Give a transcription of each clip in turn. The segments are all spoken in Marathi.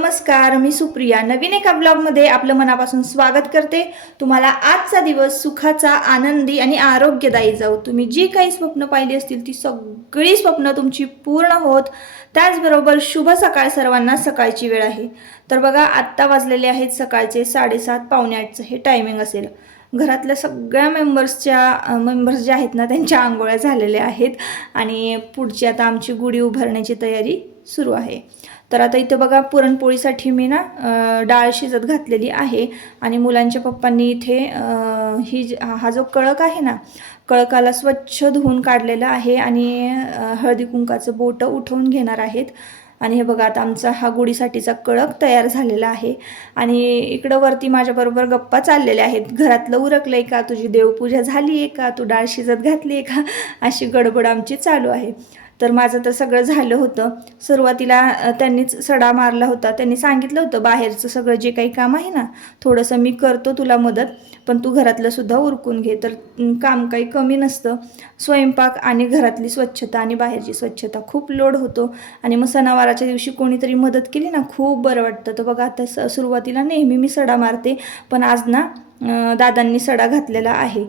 नमस्कार मी सुप्रिया. नवीन एका ब्लॉगमध्ये आपलं मनापासून स्वागत करते. तुम्हाला आजचा दिवस सुखाचा आनंदी आणि आरोग्यदायी जाऊ तुम्ही जी काही स्वप्न पाहिली असतील ती सगळी स्वप्न तुमची पूर्ण होत. त्याचबरोबर शुभ सकाळ सर्वांना सकाळची वेळ आहे. तर बघा आत्ता वाजलेले आहेत सकाळचे साडेसात पावणे आठचं. हे टायमिंग असेल. घरातल्या सगळ्या मेंबर्सच्या मेंबर्स जे आहेत ना त्यांच्या आंघोळ्या झालेल्या आहेत. आणि पुढची आता आमची गुढी उभारण्याची तयारी सुरू आहे. तर आता इथं बघा पुरणपोळीसाठी मी ना डाळ शिजत घातलेली आहे आणि मुलांच्या पप्पांनी इथे ही हा जो कळक आहे ना कळकाला स्वच्छ धुवून काढलेला आहे आणि हळदी कुंकाचं बोटं उठवून घेणार आहेत. आणि हे बघा आता आमचा हा गुढीसाठीचा कळक तयार झालेला आहे. आणि इकडं वरती माझ्याबरोबर गप्पा चाललेल्या आहेत. घरातलं उरकलंय का? तुझी देवपूजा झाली आहे का? तू डाळ शिजत घातली आहे का? अशी गडबड आमची चालू आहे. तर माझं तर सगळं झालं होतं. सुरुवातीला त्यांनीच सडा मारला होता. त्यांनी सांगितलं होतं बाहेरचं सगळं जे काही काम आहे ना थोडंसं मी करतो तुला मदत पण तू घरातलं सुद्धा उरकून घे. तर काम काही कमी नसतं. स्वयंपाक आणि घरातली स्वच्छता आणि बाहेरची स्वच्छता खूप लोड होतो. आणि मग सणावाराच्या दिवशी कोणीतरी मदत केली ना खूप बरं वाटतं. तर बघा आता स सुरुवातीला नेहमी मी सडा मारते पण आज ना दादांनी सडा घातलेला आहे.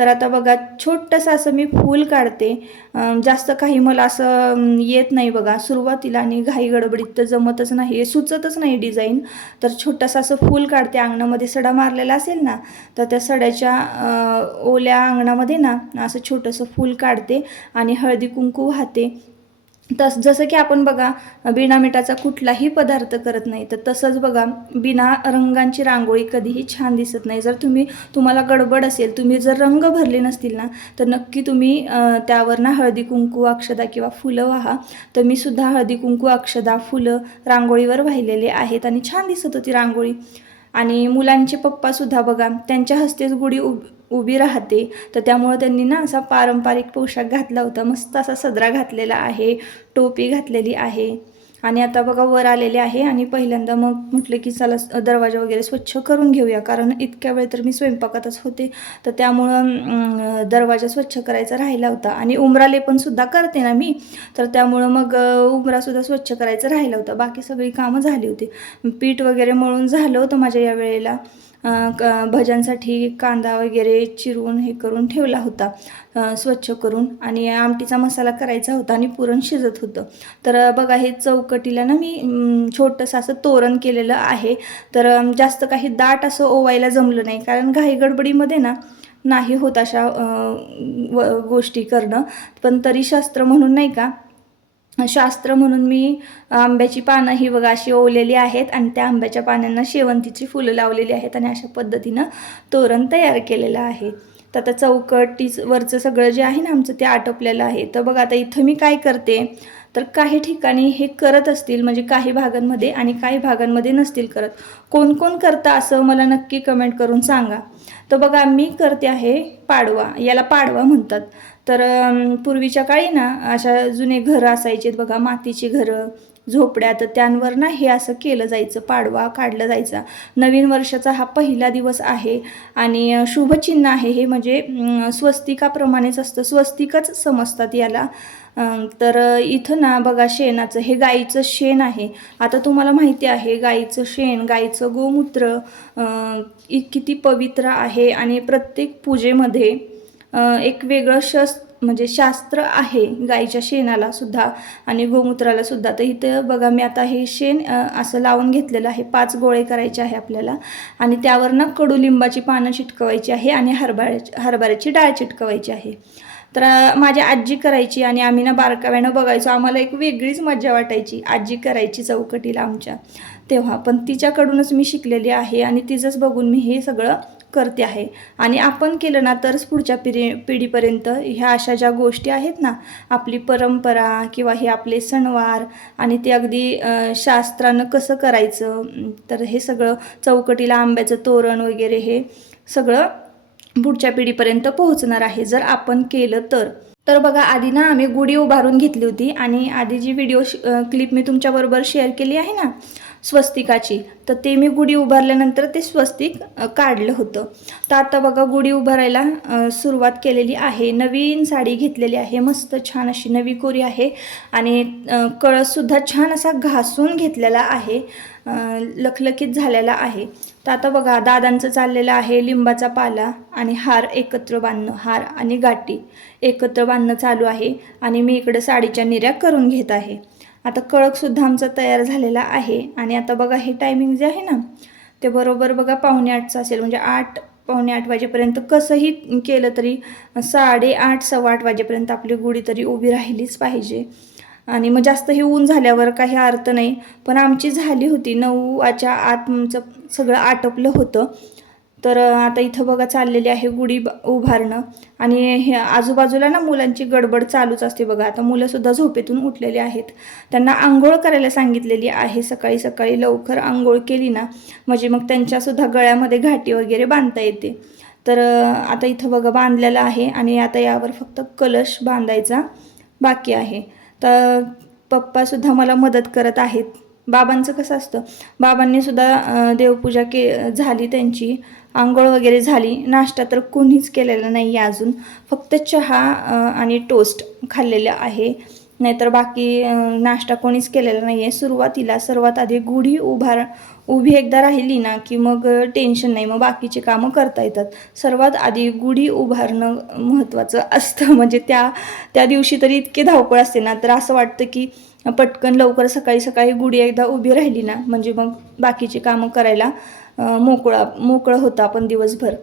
तर आता बघा छोटंसं असं मी फूल काढते. जास्त काही मला असं येत नाही बघा. सुरुवातीला आणि घाई गडबडीत तर जमतच नाही. सुचतच नाही डिझाईन. तर छोटंसं असं फूल काढते. अंगणामध्ये सडा मारलेला असेल ना तर त्या सड्याच्या ओल्या अंगणामध्ये ना असं छोटंसं फूल काढते आणि हळदी कुंकू वाहते. तस जसं की आपण बघा बिना मिठाचा कुठलाही पदार्थ करत नाही तर तसंच बघा बिना रंगांची रांगोळी कधीही छान दिसत नाही. जर तुम्ही तुम्हाला गडबड असेल तुम्ही जर रंग भरले नसतील ना तर नक्की तुम्ही त्यावर ना हळदी कुंकू अक्षदा किंवा फुलं वाहा. तर मी सुद्धा हळदी कुंकू अक्षदा फुलं रांगोळीवर वाहिलेले आहेत आणि छान दिसत होती रांगोळी. आणि मुलांचे पप्पासुद्धा बघा त्यांच्या हस्तेच गुढी उभ उभी राहते. तर त्यामुळं त्यांनी ना असा पारंपरिक पोशाख घातला होता. मस्त असा सदरा घातलेला आहे. टोपी घातलेली आहे. आणि आता बघा वर आलेले आहे आणि पहिल्यांदा मग म्हटलं की चला दरवाजा वगैरे स्वच्छ करून घेऊया. कारण इतक्या वेळ तर मी स्वयंपाकातच होते. तर त्यामुळं दरवाजा स्वच्छ करायचा राहिला होता. आणि उमराले पण सुद्धा करते ना मी. तर त्यामुळं मग उमरासुद्धा स्वच्छ करायचं राहिला होता. बाकी सगळी कामं झाली होती. पीठ वगैरे मळून झालं होतं माझ्या या वेळेला. क- भज्यांसाठी कांदा वगैरे चिरून हे करून ठेवला होता. स्वच्छ करून आणि आमटीचा मसाला करायचा होता आणि पुरण शिजत होतं. तर बघा हे चौकटीला ना मी छोटंसं असं तोरण केलेलं आहे. तर जास्त काही दाट असं ओवायला जमलं नाही. कारण घाई गडबडीमध्ये ना नाही होत अशा व- गोष्टी करणं. पण तरी शास्त्र म्हणून नाही का शास्त्र म्हणून मी आंब्याची पानं ही बघा अशी ओवलेली आहेत आणि त्या आंब्याच्या पानांना शेवंतीची फुलं लावलेली आहेत आणि अशा पद्धतीनं तोरण तयार केलेलं आहे. तर आता चौकटीच वरचं सगळं जे आहे ना आमचं ते आटोपलेलं आहे. तर बघा आता इथं मी काय करते तर काही ठिकाणी हे करत असतील म्हणजे काही भागांमध्ये आणि काही भागांमध्ये नसतील करत. कोण कोण करतं असं मला नक्की कमेंट करून सांगा. तर बघा मी करते आहे पाडवा याला पाडवा म्हणतात. तर पूर्वीच्या काळी ना अशा जुने घरं असायचे बघा मातीची घरं झोपड्या तर त्यांवर ना हे असं केलं जायचं पाडवा काढलं जायचा. नवीन वर्षाचा हा पहिला दिवस आहे आणि शुभचिन्ह आहे हे म्हणजे स्वस्तिकाप्रमाणेच असतं स्वस्तिकच समजतात याला. तर इथं ना बघा शेणाचं हे गाईचं शेण आहे. आता तुम्हाला माहिती आहे गाईचं शेण गाईचं गोमूत्र इ- किती पवित्र आहे आणि प्रत्येक पूजेमध्ये एक वेगळं शस म्हणजे शास्त्र आहे गाईच्या शेणाला सुद्धा आणि गोमूत्राला सुद्धा. तर इथं बघा मी आता हे शेण असं लावून घेतलेलं आहे. पाच गोळे करायचे आहे आपल्याला. आणि त्यावरनं कडुलिंबाची पानं चिटकवायची आहे आणि हरभऱ्याची हरभऱ्याची डाळ चिटकवायची आहे. तर माझ्या माझी आजी करायची आणि आम्ही ना बारकाव्यानं बघायचो. आम्हाला एक वेगळीच मजा वाटायची आजी करायची चौकटीला आमच्या. तेव्हा पण तिच्याकडूनच मी शिकलेली आहे आणि तिचंच बघून मी हे सगळं करते आहे. आणि आपण केलं ना तरच पुढच्या पिढी पिढीपर्यंत ह्या अशा ज्या गोष्टी आहेत ना आपली परंपरा किंवा हे आपले सणवार आणि ते अगदी शास्त्रानं कसं करायचं तर हे सगळं चौकटीला आंब्याचं तोरण वगैरे हे सगळं पुढच्या पिढीपर्यंत पोहोचणार आहे. जर आपण केलं तर. तर बघा आधी ना आम्ही गुढी उभारून घेतली होती आणि आधी जी व्हिडिओ क्लिप मी तुमच्याबरोबर शेअर केली आहे ना स्वस्तिकाची. तर ते मी गुढी उभारल्यानंतर ते स्वस्तिक काढलं होतं. तर आता बघा गुढी उभारायला सुरुवात केलेली आहे. नवीन साडी घेतलेली आहे. मस्त छान अशी नवी कोरी आहे. आणि कळससुद्धा छान असा घासून घेतलेला आहे. लखलखीत झालेला आहे. तर आता बघा दादांचं चाललेलं आहे लिंबाचा पाला आणि हार एकत्र बांधणं. हार आणि गाठी एकत्र बांधणं चालू आहे. आणि मी इकडं साडीच्या निर्या करून घेत आहे. आता कळकसुद्धा आमचा तयार झालेला आहे. आणि आता बघा हे टायमिंग जे आहे ना ते बरोबर बघा पावणे आठचं असेल. म्हणजे आठ पावणे आठ वाजेपर्यंत कसंही केलं तरी साडेआठ सव्वा आठ वाजेपर्यंत आपली गुढी तरी उभी राहिलीच पाहिजे. आणि मग जास्त हे ऊन झाल्यावर काही अर्थ नाही. पण आमची झाली होती नऊच्या आत आमचं सगळं आटपलं होतं. तर आता इथं बघा चाललेली आहे गुढी ब- उभारणं. आणि हे आजूबाजूला ना मुलांची गडबड चालूच असते बघा. आता मुलंसुद्धा झोपेतून उठलेली आहेत. त्यांना आंघोळ करायला सांगितलेली आहे. सकाळी सकाळी लवकर आंघोळ केली ना म्हणजे मग त्यांच्यासुद्धा गळ्यामध्ये घाटी वगैरे बांधता येते. तर आता इथं बघा बांधलेलं आहे आणि आता यावर फक्त कलश बांधायचा बाकी आहे. तर पप्पासुद्धा मला मदत करत आहेत. बाबांचं कसं असतं? बाबांनीसुद्धा देवपूजा के झाली त्यांची. आंघोळ वगैरे झाली. नाश्ता तर कोणीच केलेला नाही आहे अजून. फक्त चहा आणि टोस्ट खाल्लेलं आहे. नाहीतर बाकी नाश्ता कोणीच केलेला नाही आहे. सुरुवातीला सर्वात आधी गुढी उभार उभी एकदा राहिली ना की मग टेन्शन नाही. मग बाकीचे कामं करता येतात. सर्वात आधी गुढी उभारणं महत्त्वाचं असतं. म्हणजे त्या त्या दिवशी तरी इतकी धावपळ असते ना. तर असं वाटतं की पटकन लवकर सकाळी सकाळी गुढी एकदा उभी राहिली ना. म्हणजे मग बाकीची कामं करायला मोकळा मोकळं होतं आपण दिवसभर.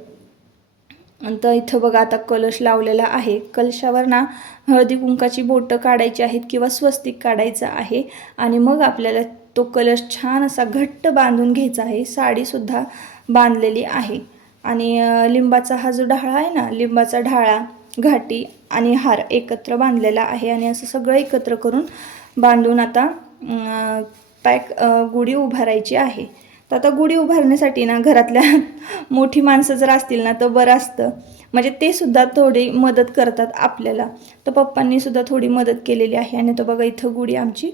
तर इथं बघा आता कलश लावलेला आहे. कलशावर ना हळदी कुंकाची बोटं काढायची आहेत किंवा स्वस्तिक काढायचं आहे. आणि मग आपल्याला तो कलश छान असा घट्ट बांधून घ्यायचा आहे. साडीसुद्धा बांधलेली आहे. आणि लिंबाचा हा जो ढाळा आहे ना लिंबाचा ढाळा घाटी आणि हार एकत्र बांधलेला आहे. आणि असं सगळं एकत्र करून बांधून आता पॅक गुढी उभारायची आहे. तर आता गुढी उभारण्यासाठी ना घरातल्या मोठी माणसं जर असतील ना तर बरं असतं. म्हणजे ते सुद्धा थोडी मदत करतात आपल्याला. तर पप्पांनी सुद्धा थोडी मदत केलेली आहे. आणि तो बघा इथं गुढी आमची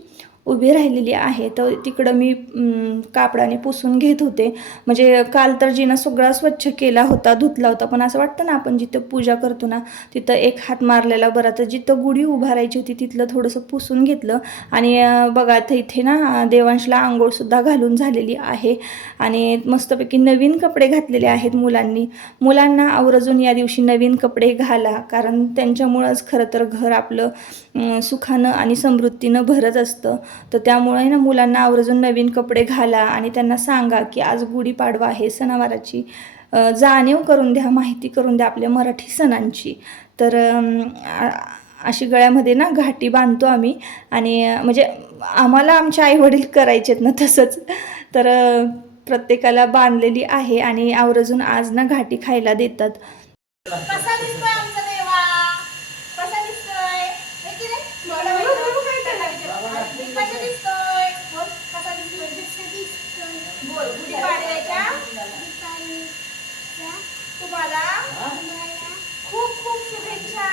उभी राहिलेली आहे. तर तिकडं मी कापडाने पुसून घेत होते. म्हणजे काल तर जिनं सगळा स्वच्छ केला होता धुतला होता. पण असं वाटतं ना आपण जिथं पूजा करतो ना तिथं एक हात मारलेला बरा. तर जिथं गुढी उभारायची होती तिथलं थोडंसं पुसून घेतलं. आणि बघा तर इथे ना देवांशला आंघोळसुद्धा घालून झालेली आहे. आणि मस्तपैकी नवीन कपडे घातलेले आहेत मुलांनी. मुलांना आवर्जून या दिवशी नवीन कपडे घाला. कारण त्यांच्यामुळंच खरं तर घर आपलं सुखानं आणि समृद्धीनं भरत असतं. तर त्यामुळे ना मुलांना आवर्जून नवीन कपडे घाला आणि त्यांना सांगा की आज गुढीपाडवा आहे सणावाराची जाणीव करून द्या माहिती करून द्या आपल्या मराठी सणांची. तर अशी गळ्यामध्ये ना घाटी बांधतो आम्ही आणि म्हणजे आम्हाला आमचे आईवडील करायचे आहेत ना तसंच. तर प्रत्येकाला बांधलेली आहे आणि आवर्जून आज ना घाटी खायला देतात कसा दिसतोय आमचा देवा कसा दिसतोय हे की नाही? मला माहीत नाही. त्याला विचार. कसा दिसतोय बोल कसा दिसतोय बोल गुढीपाडव्याच्या तुम्हाला खूप खूप शुभेच्छा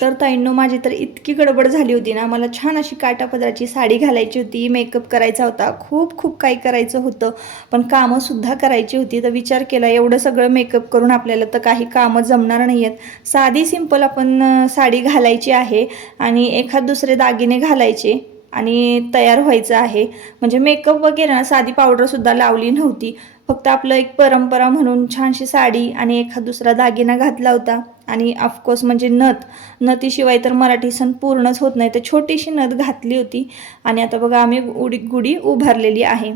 तर ताईंनो माझी तर इतकी गडबड झाली होती ना. मला छान अशी काटा पदराची साडी घालायची होती. मेकअप करायचा होता. खूप खूप काही करायचं होतं. पण कामंसुद्धा करायची होती. तर विचार केला एवढं सगळं मेकअप करून आपल्याला तर काही कामं जमणार नाही आहेत साधी सिंपल आपण साडी घालायची आहे आणि एखाद दुसरे दागिने घालायचे आणि तयार व्हायचं आहे. म्हणजे मेकअप वगैरे ना साधी पावडरसुद्धा लावली नव्हती. फक्त आपलं एक परंपरा म्हणून छानशी साडी आणि एखाद दुसरा दागिना घातला होता. आणि ऑफकोर्स म्हणजे नथ नथीशिवाय तर मराठी सण पूर्णच होत नाही. तर छोटीशी नथ घातली होती. आणि आता बघा आम्ही उडी गुढी उभारलेली आहे.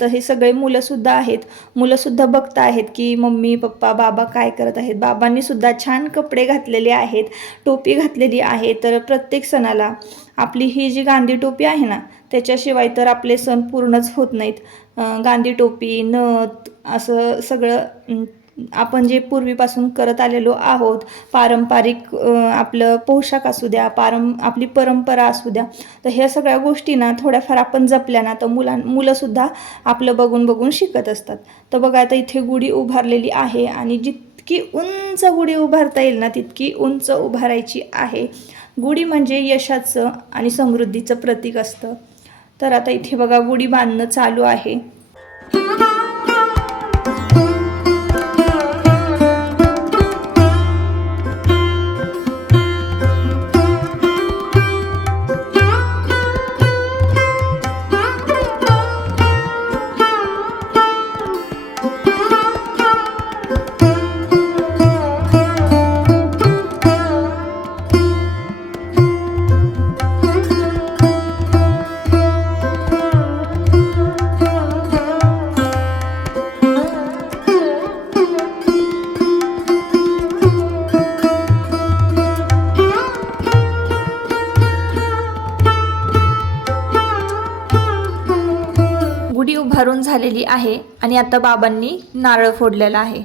तर हे सगळे मुलंसुद्धा आहेत. मुलंसुद्धा बघत आहेत की मम्मी पप्पा बाबा काय करत आहेत. बाबांनी सुद्धा छान कपडे घातलेले आहेत. टोपी घातलेली आहे. तर प्रत्येक सणाला आपली ही जी गांधी टोपी आहे ना त्याच्याशिवाय तर आपले सण पूर्णच होत नाहीत. गांधी टोपी नथ असं सगळं आपण जे पूर्वीपासून करत आलेलो आहोत पारंपरिक आपलं पोशाख असू द्या पारं आपली परंपरा असू द्या तर ह्या सगळ्या गोष्टी ना थोड्याफार आपण जपल्या ना तर मुलां मुलंसुद्धा आपलं बघून बघून शिकत असतात. तर बघा आता इथे गुढी उभारलेली आहे आणि जितकी उंच गुढी उभारता येईल ना तितकी उंच उभारायची आहे. गुढी म्हणजे यशाचं आणि समृद्धीचं प्रतीक असतं. तर आता इथे बघा गुढी बांधणं चालू आहे. भरून झालेली आहे आणि आता बाबांनी नारळ फोडलेला आहे.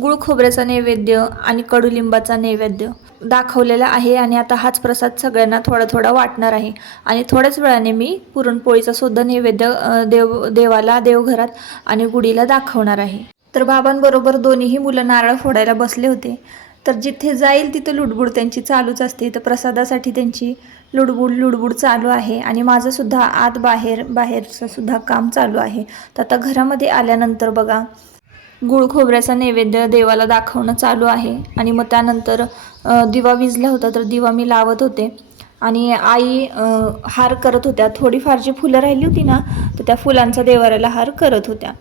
गुळ खोबऱ्याचा नैवेद्य आणि कडुलिंबाचा नैवेद्य दाखवलेला आहे आणि आता हाच प्रसाद सगळ्यांना थोडा थोडा वाटणार आहे. आणि थोड्याच वेळाने मी पुरणपोळीचा सुद्धा नैवेद्य देव देवाला देवघरात आणि गुढीला दाखवणार आहे. तर बाबांबरोबर दोन्हीही मुलं नारळ फोडायला बसले होते. तर जिथे जाईल तिथं लुडबुड त्यांची चालूच असते. तर प्रसादासाठी त्यांची लुडबुड लुडबुड चालू आहे आणि माझंसुद्धा आत बाहेर बाहेरचं सुद्धा काम चालू आहे. तर आता घरामध्ये आल्यानंतर बघा गुळ खोबऱ्याचा नैवेद्य देवाला दाखवणं चालू आहे. आणि मग त्यानंतर दिवा विजला होता तर दिवा मी लावत होते. आणि आई हार करत होत्या. थोडीफार जी फुलं राहिली होती ना तर त्या फुलांचा देवाऱ्याला हार करत होत्या.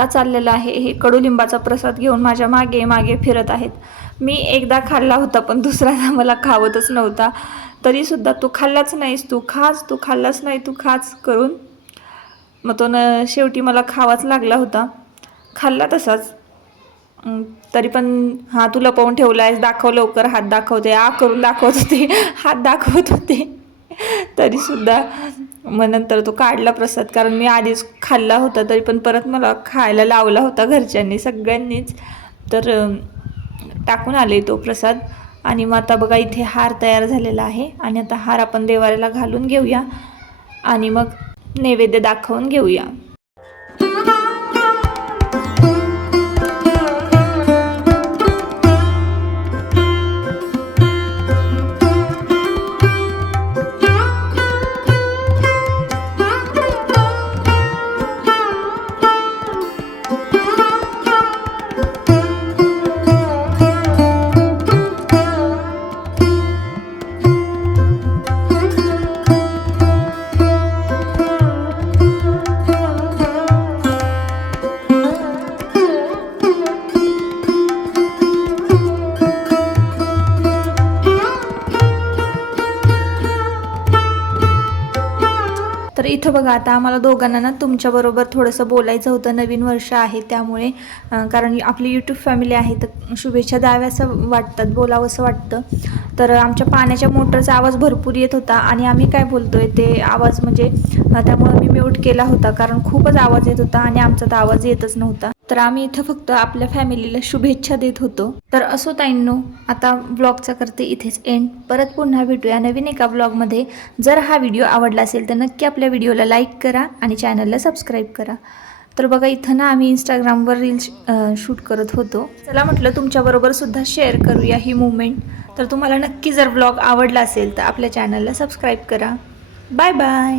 आत्ता चाललेलं आहे. हे कडुलिंबाचा प्रसाद घेऊन माझ्या मागे मागे फिरत आहेत. मी एकदा खाल्ला होता पण दुसऱ्यादा मला खावतच नव्हता. तरीसुद्धा तू खाल्लाच नाहीस. तू खाच तू खाल्लाच नाही तू खाच करून. मग तो न शेवटी मला खावाच लागला होता. खाल्ला तसाच. तरी पण हां तू लपवून ठेवला आहेस दाखव लवकर हात दाखवते. आ करून दाखवत होते. हात दाखवत होते. तरीसुद्धा मग नंतर तो काढला प्रसाद कारण मी आधीच खाल्ला होता तरी पण परत मला खायला लावला होता घरच्यांनी सगळ्यांनीच. तर टाकून आले तो प्रसाद. आणि मग आता बघा इथे हार तयार झालेला आहे. आणि आता हार आपण देवाऱ्याला घालून घेऊया. आणि मग नैवेद्य दाखवून घेऊया. तर इथं बघा आता आम्हाला दोघांना ना तुमच्याबरोबर थोडंसं बोलायचं होतं. नवीन वर्ष आहे त्यामुळे कारण आपली यूट्यूब फॅमिली आहे तर शुभेच्छा द्याव्यासं वाटतात बोलावंसं वाटतं. तर आमच्या पाण्याच्या मोटरचा आवाज भरपूर येत होता आणि आम्ही काय बोलतोय ते आवाज म्हणजे त्यामुळे मी म्यूट केला होता कारण खूपच आवाज येत होता आणि आमचा तर आवाज येतच नव्हता. तर आम्ही इथं फक्त आपल्या फॅमिलीला शुभेच्छा देत होतो. तर असो ताईंनो आता ब्लॉगचा करते इथेच एंड परत पुन्हा भेटूया नवीन एका ब्लॉगमध्ये जर हा व्हिडिओ आवडला असेल तर नक्की आपल्या व्हिडिओला लाईक करा आणि चॅनलला सबस्क्राईब करा. तर बघा इथं ना आम्ही इंस्टाग्रामवर रील्स शूट करत होतो. चला म्हटलं तुमच्याबरोबर सुद्धा शेअर करूया ही मुवमेंट तर तुम्हाला नक्की जर ब्लॉग आवडला असेल तर आपल्या चॅनलला सबस्क्राईब करा. Bye bye